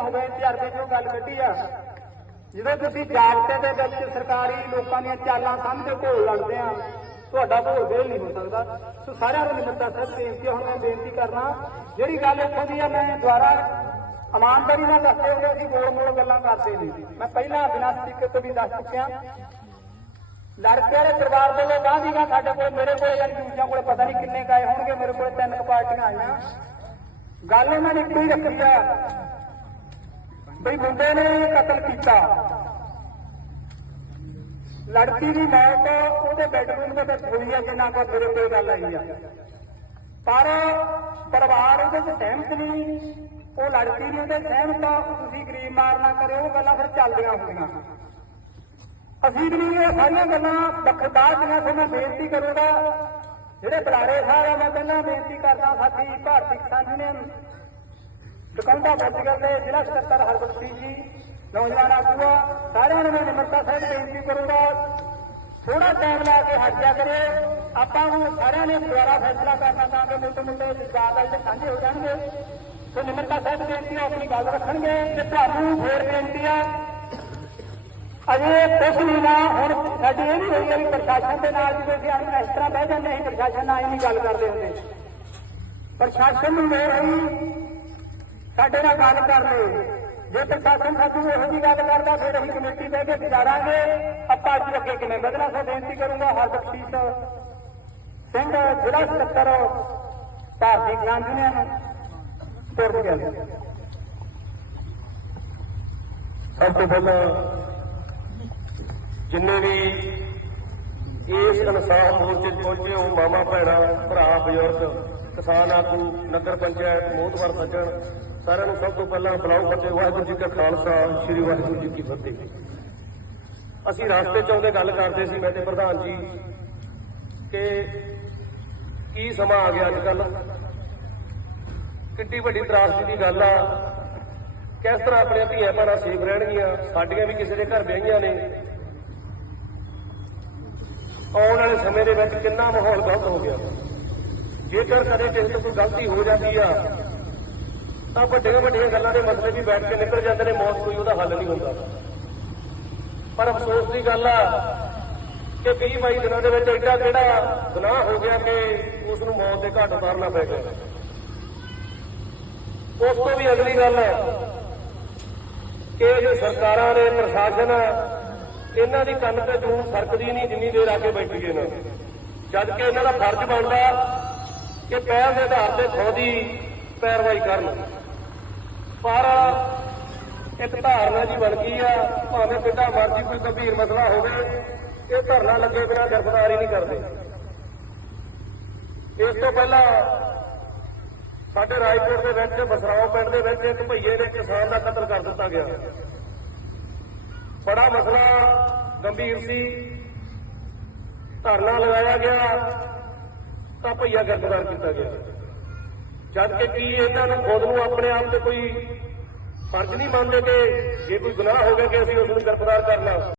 ਦਿਨ ਹੋ ਗਏ ਚੋਂ ਗੱਲ ਕੱਢੀ ਆ। ਜਦੋਂ ਤੁਸੀਂ ਜਾਗਤੇ ਦੇ ਵਿੱਚ ਸਰਕਾਰੀ ਲੋਕਾਂ ਦੀਆਂ ਚਾਲਾਂ ਸਾਹਮਣੇ ਘੋਲ ਲੜਦੇ ਆ, ਤੁਹਾਡਾ ਭੋਲ ਵੇਲ ਨਹੀਂ ਹੋ ਸਕਦਾ। ਸੋ ਸਾਰਿਆਂ ਨੂੰ ਨਿਮਰਤਾ ਸਹਿਤ ਬੇਨਤੀ ਹੁਣ ਮੈਂ ਬੇਨਤੀ ਕਰਨਾ ਜਿਹੜੀ ਗੱਲ ਇੱਥੋਂ ਦੀ ਆ, ਮੈਂ ਦੁਆਰਾ ਇਮਾਨਦਾਰੀ ਨਾਲ ਦੱਸਦੇ ਹੋਏ ਅਸੀਂ ਗੋਲ ਮੋਲ ਗੱਲਾਂ ਕਰਦੇ ਨਹੀਂ। ਮੈਂ ਪਹਿਲਾਂ ਬਿਨਾਂ ਸਪੀਕਰ ਤੋਂ ਵੀ ਦੱਸ ਚੁੱਕਿਆ। ਲੜਕੇ ਵਾਲੇ ਪਰਿਵਾਰ ਵੱਲੋਂ ਗਾ ਸਾਡੇ ਕੋਲ, ਮੇਰੇ ਕੋਲ ਯਾਨੀ ਦੂਜਿਆਂ ਕੋਲ ਪਤਾ ਨਹੀਂ ਕਿੰਨੇ ਕਾਏ ਹੋਣਗੇ, ਮੇਰੇ ਕੋਲ ਤਿੰਨ ਪਾਰਟੀਆਂ ਆਈਆਂ। ਗੱਲ ਇਹਨਾਂ ਨੇ ਇੱਕੋ ਹੀ ਰੱਖੀ ਆ। ਬਈ ਮੁੰਡੇ ਨੇ ਕਤਲ ਕੀਤਾ। ਲੜਕੀ ਦੀ ਮੌਤ ਉਹਦੇ ਬੈਡਰੂਮ ਦੇ ਵਿੱਚ ਹੋਈ ਆ, ਜਿੰਨਾ ਕੋ ਮੇਰੇ ਕੋਲ ਗੱਲ ਆਈ ਆ। ਪਰ ਪਰਿਵਾਰ ਉਹਦੇ ਚ ਸਹਿਮਤ ਨਹੀਂ। ਉਹ ਲੜਕੀ ਨੂੰ ਤੇ ਸਹਿਮਤ ਤੁਸੀਂ ਗਰੀਬ ਮਾਰ ਨਾ ਕਰਿਓ, ਉਹ ਗੱਲਾਂ ਫਿਰ ਚੱਲਦੀਆਂ ਹੁੰਦੀਆਂ। ਅਸੀਂ ਵੀ ਇਹ ਸਾਰੀਆਂ ਗੱਲਾਂ ਬਖਤਾਰ ਦੀਆਂ ਤੋਂ ਮੈਂ ਬੇਨਤੀ ਕਰੂੰਗਾ। ਜਿਹੜੇ ਬੁਲਾਰੇ ਸਾਹਿਬ ਆ, ਮੈਂ ਪਹਿਲਾਂ ਬੇਨਤੀ ਕਰਦਾ, ਸਾਥੀ, ਭਾਰਤੀ ਕਿਸਾਨ ਯੂਨੀਅਨ ਦੁਕਾਨਦਾਰ ਪੋਲੀਟੀਕਲ ਦੇ ਜ਼ਿਲ੍ਹਾ ਸਕੱਤਰ ਹਰਬੰਸ ਸਿੰਘ ਜੀ ਨੌਜਵਾਨ ਆਗੂ ਸਾਰਿਆਂ ਨੂੰ ਮੈਂ ਨਿਮਰਤਾ ਸਾਹਿਬ ਬੇਨਤੀ ਕਰੂੰਗਾ। ਥੋੜਾ ਟਾਈਮ ਲਾ ਕੇ ਹਟ ਕਰੇ ਆਪਾਂ ਨੂੰ ਸਾਰਿਆਂ ਨੇ ਦੁਆਰਾ ਫੈਸਲਾ ਕਰਨਾ ਤਾਂ ਕਿ ਮੁੱਢ ਮੁੱਢੇ ਵਿਚਾਰ ਵਾਲੇ ਸਾਂਝੇ ਹੋ ਜਾਣਗੇ। ਸੋ ਨਿਮਰਤਾ ਸਾਹਿਬ ਬੇਨਤੀ ਆ, ਆਪਣੀ ਗੱਲ ਰੱਖਣਗੇ ਤੇ ਤੁਹਾਨੂੰ ਫੇਰ ਬੇਨਤੀ ਆ। ਅਜੇ ਕੁਛ ਨਹੀਂ ਨਾ ਹੁਣ ਸਾਡੀ ਇਹ ਵੀ ਹੋਈ ਹੈ ਵੀ ਪ੍ਰਸ਼ਾਸਨ ਦੇ ਨਾਲ ਜਦੋਂ ਅਸੀਂ ਆਪ ਇਸ ਤਰ੍ਹਾਂ ਬਹਿ ਜਾਂਦੇ ਅਸੀਂ ਪ੍ਰਸ਼ਾਸਨ ਨਾਲ ਇਹ ਗੱਲ ਕਰਦੇ ਹੁੰਦੇ। ਪ੍ਰਸ਼ਾਸਨ ਨੂੰ ਲੋੜ ਹੋਈ ਸਾਡੇ ਨਾਲ ਗੱਲ ਕਰ ਲਓ। ਜੇ ਪ੍ਰਸ਼ਾਸਨ ਸਾਡੀ ਇਹੋ ਜਿਹੀ ਗੱਲ ਕਰਦਾ, ਫਿਰ ਅਸੀਂ ਕਮੇਟੀ ਬਹਿ ਕੇ ਵਿਚਾਰਾਂਗੇ ਆਪਾਂ ਅੱਜ ਅੱਗੇ ਕਿਵੇਂ ਵਧਣਾ ਸੋ ਬੇਨਤੀ ਕਰੂੰਗਾ ਹਰਬਖਸ਼ੀਸ਼ ਸਿੰਘ, ਜ਼ਿਲ੍ਹਾ ਸਕੱਤਰ, ਭਾਰਤੀ ਕਿਸਾਨ ਯੂਨੀਅਨ ਤੁਰਗਲ ਸਭ ਤੋਂ ਪਹਿਲਾਂ, ਜਿੰਨੇ ਵੀ ਇਸ ਇਨਸਾਨ ਮੋਰਚੇ 'ਚ ਪਹੁੰਚੇ ਹੋ ਮਾਮਾ ਭੈਣਾ, ਭਰਾ, ਬਜ਼ੁਰਗ, ਕਿਸਾਨ ਆਗੂ, ਨਗਰ ਪੰਚਾਇਤ ਮੋਹਤਵਰ ਸੱਜਣ ਸਾਰਿਆਂ ਨੂੰ ਸਭ ਤੋਂ ਪਹਿਲਾਂ ਬੁਲਾਓ ਫਤਿਹ, ਵਾਹਿਗੁਰੂ ਜੀ ਕਾ ਖਾਲਸਾ, ਸ੍ਰੀ ਵਾਹਿਗੁਰੂ ਜੀ ਕੀ ਫਤਿਹ। ਅਸੀਂ ਰਾਸਤੇ 'ਚ ਆਉਂਦੇ ਗੱਲ ਕਰਦੇ ਸੀ, ਮੈਂ ਤੇ ਪ੍ਰਧਾਨ ਜੀ, ਕਿ ਕੀ ਸਮਾਂ ਆ ਗਿਆ ਅੱਜ ਕੱਲ ਕਿੱਡੀ ਵੱਡੀ ਤਰਾਸਦੀ ਦੀ ਗੱਲ ਆ। ਕਿਸ ਤਰ੍ਹਾਂ ਆਪਣੀਆਂ ਧੀਆਂ ਭੈਣਾਂ ਸੇਫ ਰਹਿਣਗੀਆਂ? ਸਾਡੀਆਂ ਵੀ ਕਿਸੇ ਦੇ ਘਰ ਵਿਆਹੀਆਂ ਨੇ। ਆਉਣ ਵਾਲੇ ਸਮੇਂ ਦੇ ਵਿੱਚ ਕਿੰਨਾ ਮਾਹੌਲ ਗਲਤ ਹੋ ਗਿਆ। ਜੇਕਰ ਕਦੇ ਕਿਸੇ ਤੋਂ ਕੋਈ ਗਲਤੀ ਹੋ ਜਾਂਦੀ ਆ ਤਾਂ ਵੱਡੀਆਂ ਵੱਡੀਆਂ ਗੱਲਾਂ ਦੇ ਮਸਲੇ ਵੀ ਬੈਠ ਕੇ ਨਿਕਲ ਜਾਂਦੇ ਨੇ, ਮੌਤ ਕੋਈ ਉਹਦਾ ਹੱਲ ਨਹੀਂ ਹੁੰਦਾ। ਪਰ ਅਫਸੋਸ ਦੀ ਗੱਲ ਆ ਕਿ 20 22 ਦਿਨਾਂ ਦੇ ਵਿੱਚ ਐਡਾ ਕਿਹੜਾ ਗੁਨਾਹ ਹੋ ਗਿਆ ਕਿ ਉਸ ਨੂੰ ਮੌਤ ਦੇ ਘਾਟ ਉਤਾਰਨਾ ਪੈ ਗਿਆ। ਉਸ ਤੋਂ ਵੀ ਅਗਲੀ ਗੱਲ ਹੈ ਕਿ ਜੋ ਸਰਕਾਰਾਂ ਨੇ, ਪ੍ਰਸ਼ਾਸਨ ਇਹਨਾਂ ਦੀ ਕੰਨ ਤੇ ਜੂਨ ਸਰਕਦੀ ਨਹੀਂ, ਜਿੰਨੀ ਦੇਰ ਆ ਕੇ ਬੈਠੀ ਇਹਨਾਂ ਜਦ ਕਿ ਇਹਨਾਂ ਦਾ ਫਰਜ਼ ਬਣਦਾ ਕਿ ਪਹਿਲ ਦੇ ਆਧਾਰ ਤੇ ਖੋਦੀ ਪੈਰਵਾਈ ਕਰਨ। ਪਰ ਇੱਕ ਧਾਰਨਾ ਜੀ ਬਣ ਗਈ ਆ, ਭਾਵੇਂ ਕਿੱਡਾ ਮਰਜ਼ੀ ਕੋਈ ਗੰਭੀਰ ਮਸਲਾ ਹੋਵੇ, ਇਹ ਧਰਨਾ ਲੱਗੇ ਬਿਨਾਂ ਗ੍ਰਿਫਤਾਰ ਹੀ ਨਹੀਂ ਕਰਦੇ। ਇਸ ਤੋਂ ਪਹਿਲਾਂ ਸਾਡੇ ਰਾਜਕੋਟ ਦੇ ਵਿੱਚ, ਬਸਰਾਓ ਪਿੰਡ ਦੇ ਵਿੱਚ ਇੱਕ ਭਈਏ ਦੇ ਕਿਸਾਨ ਦਾ ਕਤਲ ਕਰ ਦਿੱਤਾ ਗਿਆ। ਬੜਾ ਮਸਲਾ ਗੰਭੀਰ ਸੀ। ਧਰਨਾ ਲਗਾਇਆ ਗਿਆ ਤਾਂ ਭਈਆ ਗ੍ਰਿਫਤਾਰ ਕੀਤਾ ਗਿਆ। ਜਦ ਕਿ ਕੀ ਇਹਨਾਂ ਨੂੰ ਖੁਦ ਨੂੰ ਆਪਣੇ ਆਪ ਤੇ ਕੋਈ ਫਰਜ਼ ਨਹੀਂ ਮੰਨਦੇ ਕਿ ਜੇ ਕੋਈ ਗੁਨਾਹ ਹੋ ਗਿਆ ਕਿ ਅਸੀਂ ਉਸ ਨੂੰ ਗ੍ਰਿਫਤਾਰ ਕਰਨਾ।